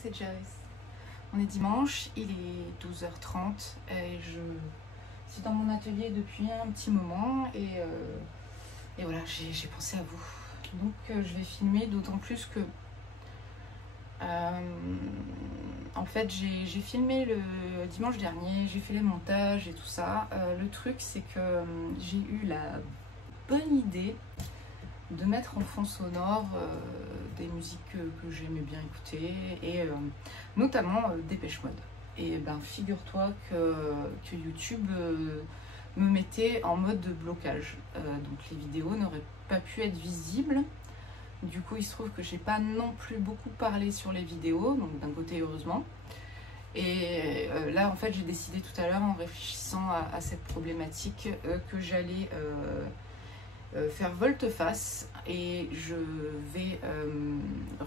c'est Jess. On est dimanche, il est 12h30 et je suis dans mon atelier depuis un petit moment et voilà, j'ai pensé à vous. Donc je vais filmer, d'autant plus que en fait j'ai filmé le dimanche dernier, j'ai fait les montages et tout ça. Le truc c'est que j'ai eu la bonne idée de mettre en fond sonore des musiques que j'aimais bien écouter et notamment Dépêche Mode. Et ben figure-toi que YouTube me mettait en mode de blocage, donc les vidéos n'auraient pas pu être visibles. Du coup il se trouve que j'ai pas non plus beaucoup parlé sur les vidéos, donc d'un côté heureusement. Et là en fait j'ai décidé tout à l'heure en réfléchissant à cette problématique que j'allais faire volte-face et je vais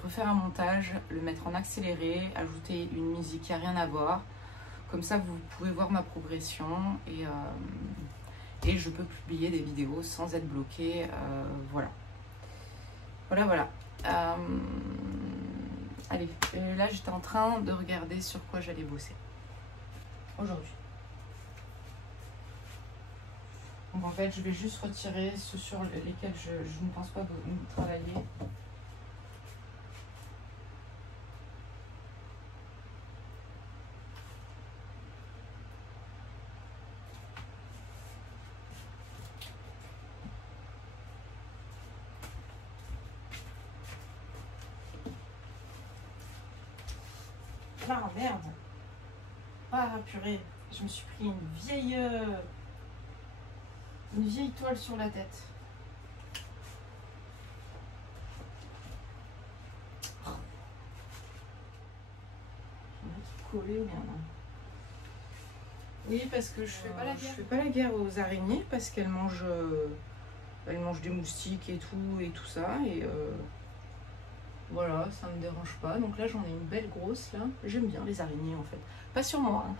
refaire un montage, le mettre en accéléré, ajouter une musique qui n'a rien à voir. Comme ça, vous pouvez voir ma progression et je peux publier des vidéos sans être bloqué. Voilà. Voilà. Allez, là j'étais en train de regarder sur quoi j'allais bosser aujourd'hui. Donc en fait, je vais juste retirer ceux sur lesquels je ne pense pas travailler. Ah merde! Ah purée, je me suis pris une vieille toile sur la tête. Collé, merde. Oui, parce que je fais pas la guerre aux araignées parce qu'elles mangent des moustiques et tout ça et voilà, ça me dérange pas. Donc là j'en ai une belle grosse là. J'aime bien les araignées en fait. Pas sur moi, hein.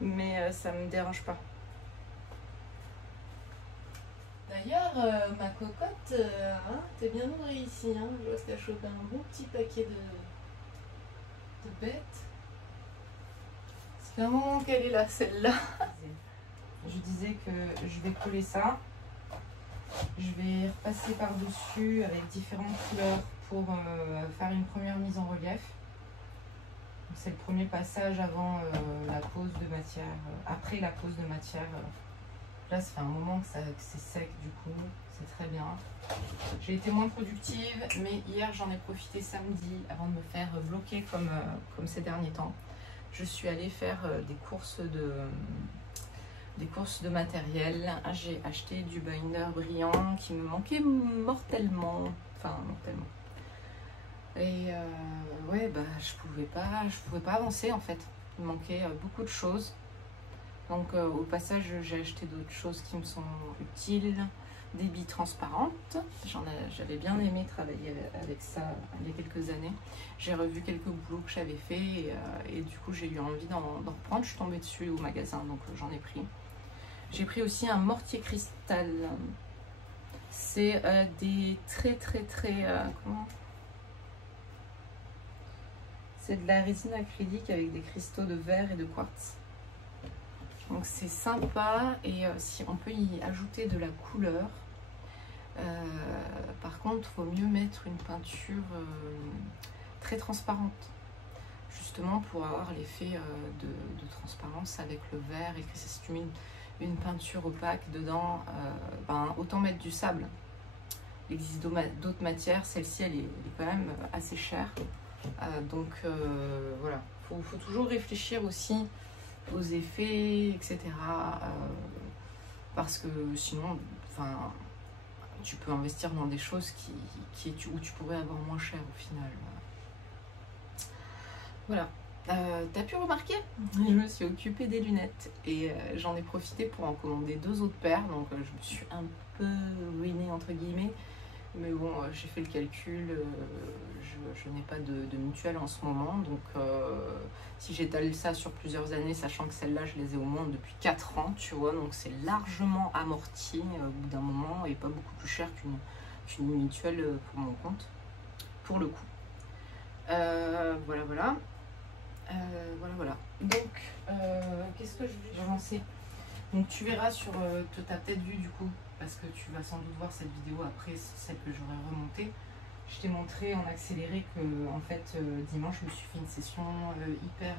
Mais ça me dérange pas. D'ailleurs, ma cocotte, hein, t'es bien nourrie ici, hein. Je vois que t'as chopé un bon petit paquet de bêtes. Ça fait un moment qu'elle est là, celle-là. Je disais que je vais coller ça. Je vais repasser par-dessus avec différentes couleurs pour faire une première mise en relief. C'est le premier passage avant la pose de matière, après la pose de matière. Là, ça fait un moment que c'est sec, du coup, c'est très bien. J'ai été moins productive, mais hier, j'en ai profité samedi avant de me faire bloquer comme ces derniers temps. Je suis allée faire des courses de matériel. J'ai acheté du binder brillant qui me manquait mortellement. Enfin, mortellement. Et ouais, bah, je pouvais pas avancer en fait. Il me manquait beaucoup de choses. Donc au passage j'ai acheté d'autres choses qui me sont utiles, des billes transparentes, j'avais bien aimé travailler avec ça il y a quelques années. J'ai revu quelques boulots que j'avais fait et du coup j'ai eu envie d'en reprendre, je suis tombée dessus au magasin donc j'en ai pris. J'ai pris aussi un mortier cristal, c'est des très comment, c'est de la résine acrylique avec des cristaux de verre et de quartz. Donc c'est sympa et si on peut y ajouter de la couleur. Par contre, il vaut mieux mettre une peinture très transparente, justement pour avoir l'effet de transparence avec le verre. Et que si tu mets une peinture opaque dedans, ben, autant mettre du sable. Il existe d'autres matières, celle-ci elle est quand même assez chère. Donc voilà, faut toujours réfléchir aussi aux effets, etc. Parce que sinon, enfin, tu peux investir dans des choses où tu pourrais avoir moins cher au final. Voilà. T'as pu remarquer? Je me suis occupée des lunettes et j'en ai profité pour en commander 2 autres paires. Donc je me suis un peu ruinée entre guillemets. Mais bon, j'ai fait le calcul, je n'ai pas de mutuelle en ce moment, donc si j'étale ça sur plusieurs années, sachant que celles-là, je les ai au moins depuis 4 ans, tu vois, donc c'est largement amorti au bout d'un moment et pas beaucoup plus cher qu'une mutuelle pour mon compte, pour le coup. Voilà, voilà. Voilà. Donc, qu'est-ce que je vais lancer? Donc tu verras sur, t'as peut-être vu du coup, parce que tu vas sans doute voir cette vidéo après celle que j'aurais remontée. Je t'ai montré en accéléré que en fait dimanche je me suis fait une session hyper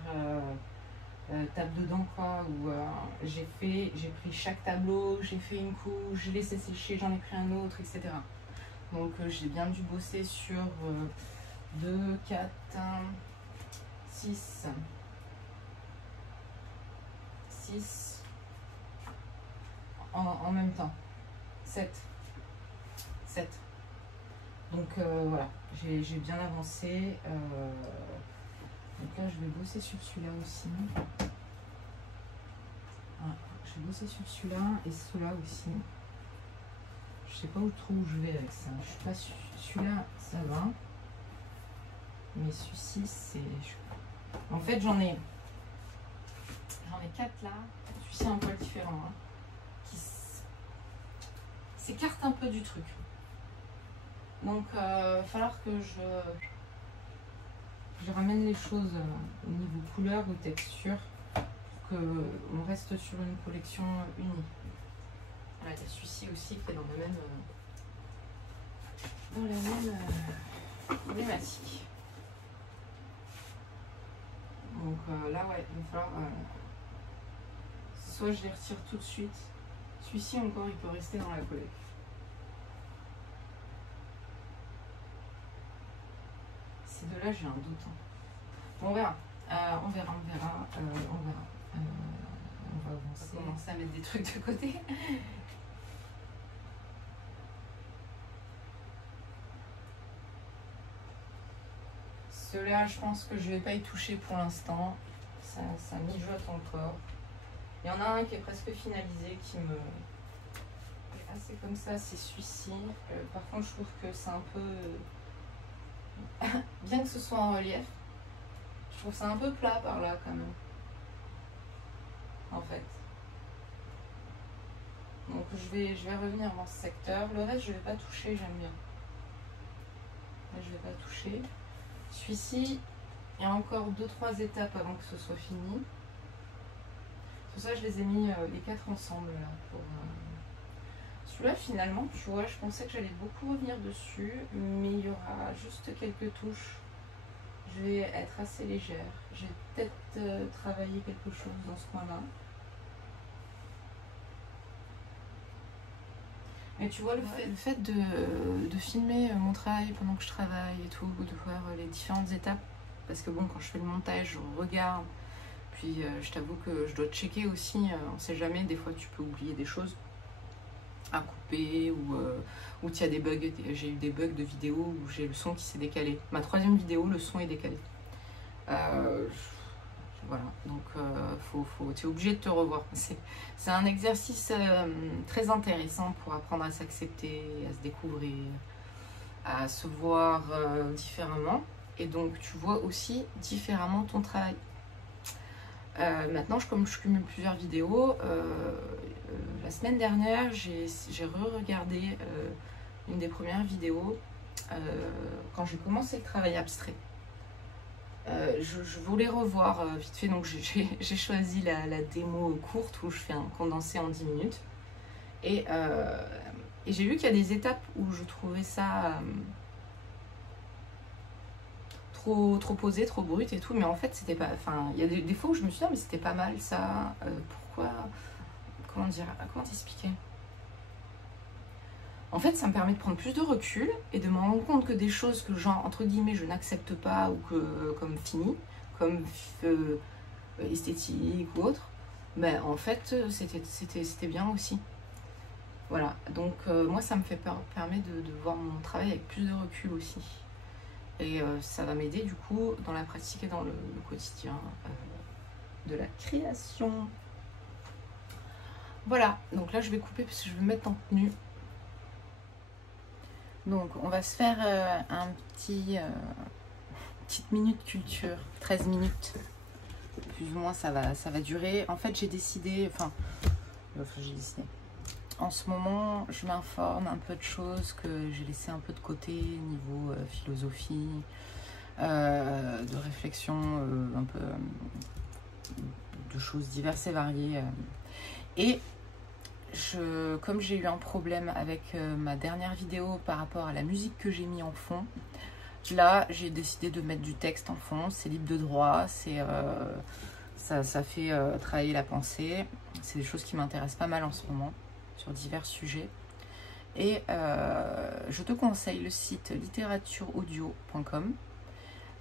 tape dedans quoi, où j'ai pris chaque tableau, j'ai fait une couche, j'ai laissé sécher, j'en ai pris un autre, etc. Donc j'ai bien dû bosser sur 2, 4, 6 en même temps. 7. Donc voilà, j'ai bien avancé. Donc là, je vais bosser sur celui-là aussi. Voilà, je vais bosser sur celui-là et celui-là aussi. Je sais pas trop où je vais avec ça. Je suis pas celui-là, ça va. Mais celui-ci, c'est... En fait, j'en ai 4 là. Celui-ci est un poil différent. Hein, qui s'écarte un peu du truc. Donc, il va falloir que je ramène les choses au niveau couleur ou texture pour qu'on reste sur une collection unie. Voilà, il y a celui-ci aussi qui est dans la même problématique. Donc là, ouais, il va falloir... soit je les retire tout de suite. Celui-ci encore, il peut rester dans la collecte. Ces deux-là, j'ai un doute. Hein. Bon, on verra. On va avancer. On va commencer à mettre des trucs de côté. Ceux-là, je pense que je vais pas y toucher pour l'instant. Ça mijote encore. Il y en a un qui est presque finalisé qui me... C'est comme ça, c'est celui-ci. Par contre, je trouve que c'est un peu... Bien que ce soit en relief, je trouve ça un peu plat par là quand même. En fait. Donc je vais revenir dans ce secteur. Le reste, je vais pas toucher, j'aime bien. Là, je vais pas toucher. Celui-ci, il y a encore 2-3 étapes avant que ce soit fini. Tout ça, je les ai mis les 4 ensemble là pour... Celui-là, finalement, tu vois, je pensais que j'allais beaucoup revenir dessus, mais il y aura juste quelques touches. Je vais être assez légère. J'ai peut-être travaillé quelque chose dans ce coin-là. Mais tu vois, le fait de filmer mon travail pendant que je travaille et tout, de voir les différentes étapes, parce que bon, quand je fais le montage, je regarde, puis je t'avoue que je dois checker aussi, on sait jamais, des fois tu peux oublier des choses à couper ou il y a des bugs. J'ai eu des bugs de vidéo où j'ai le son qui s'est décalé. Ma 3e vidéo, le son est décalé. Voilà, donc tu es obligé de te revoir. C'est un exercice très intéressant pour apprendre à s'accepter, à se découvrir, à se voir différemment. Et donc tu vois aussi différemment ton travail. Maintenant, comme je cumule plusieurs vidéos, la semaine dernière, j'ai re-regardé une des premières vidéos quand j'ai commencé le travail abstrait. Je voulais revoir vite fait, donc j'ai choisi la démo courte où je fais un condensé en 10 minutes. Et j'ai vu qu'il y a des étapes où je trouvais ça... trop posé, trop brut et tout, mais en fait c'était pas... Enfin, il y a des fois où je me suis dit, ah, mais c'était pas mal ça, pourquoi... Comment dire, comment t'expliquer? En fait, ça me permet de prendre plus de recul et de me rendre compte que des choses que, genre, entre guillemets, je n'accepte pas ou que comme fini, comme esthétique ou autre, mais en fait, c'était bien aussi. Voilà, donc moi, ça me permet de voir mon travail avec plus de recul aussi. Et ça va m'aider du coup dans la pratique et dans le quotidien de la création. Voilà, donc là je vais couper parce que je vais me mettre en tenue. Donc on va se faire petite minute culture, 13 minutes. Plus ou moins ça va durer. En fait j'ai décidé, en ce moment je m'informe un peu de choses que j'ai laissé un peu de côté niveau philosophie, de réflexion, un peu de choses diverses et variées. Et comme j'ai eu un problème avec ma dernière vidéo par rapport à la musique que j'ai mis en fond, là j'ai décidé de mettre du texte en fond. C'est libre de droit, ça fait travailler la pensée. C'est des choses qui m'intéressent pas mal en ce moment sur divers sujets. Et je te conseille le site littérature-audio.com.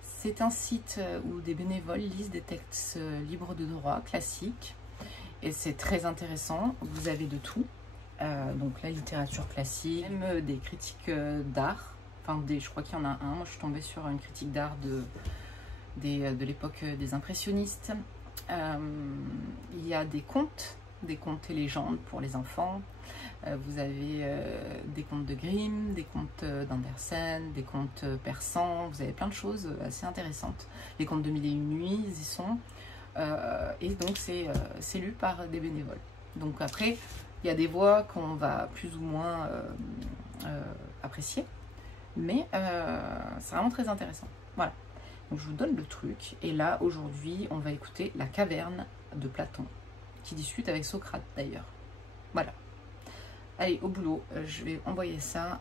C'est un site où des bénévoles lisent des textes libres de droit classiques. Et c'est très intéressant. Vous avez de tout. Donc la littérature classique, même des critiques d'art. Enfin, je crois qu'il y en a un. Moi, je suis tombée sur une critique d'art de l'époque des impressionnistes. Il y a des contes et légendes pour les enfants. Vous avez des contes de Grimm, des contes d'Andersen, des contes persans. Vous avez plein de choses assez intéressantes. Les contes de Mille et une nuits, ils y sont. Et donc c'est lu par des bénévoles. Donc après, il y a des voix qu'on va plus ou moins apprécier. Mais c'est vraiment très intéressant. Voilà. Donc je vous donne le truc. Et là, aujourd'hui, on va écouter La caverne de Platon, qui discute avec Socrate d'ailleurs. Voilà. Allez, au boulot. Je vais envoyer ça.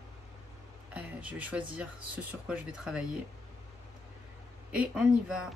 Je vais choisir ce sur quoi je vais travailler. Et on y va.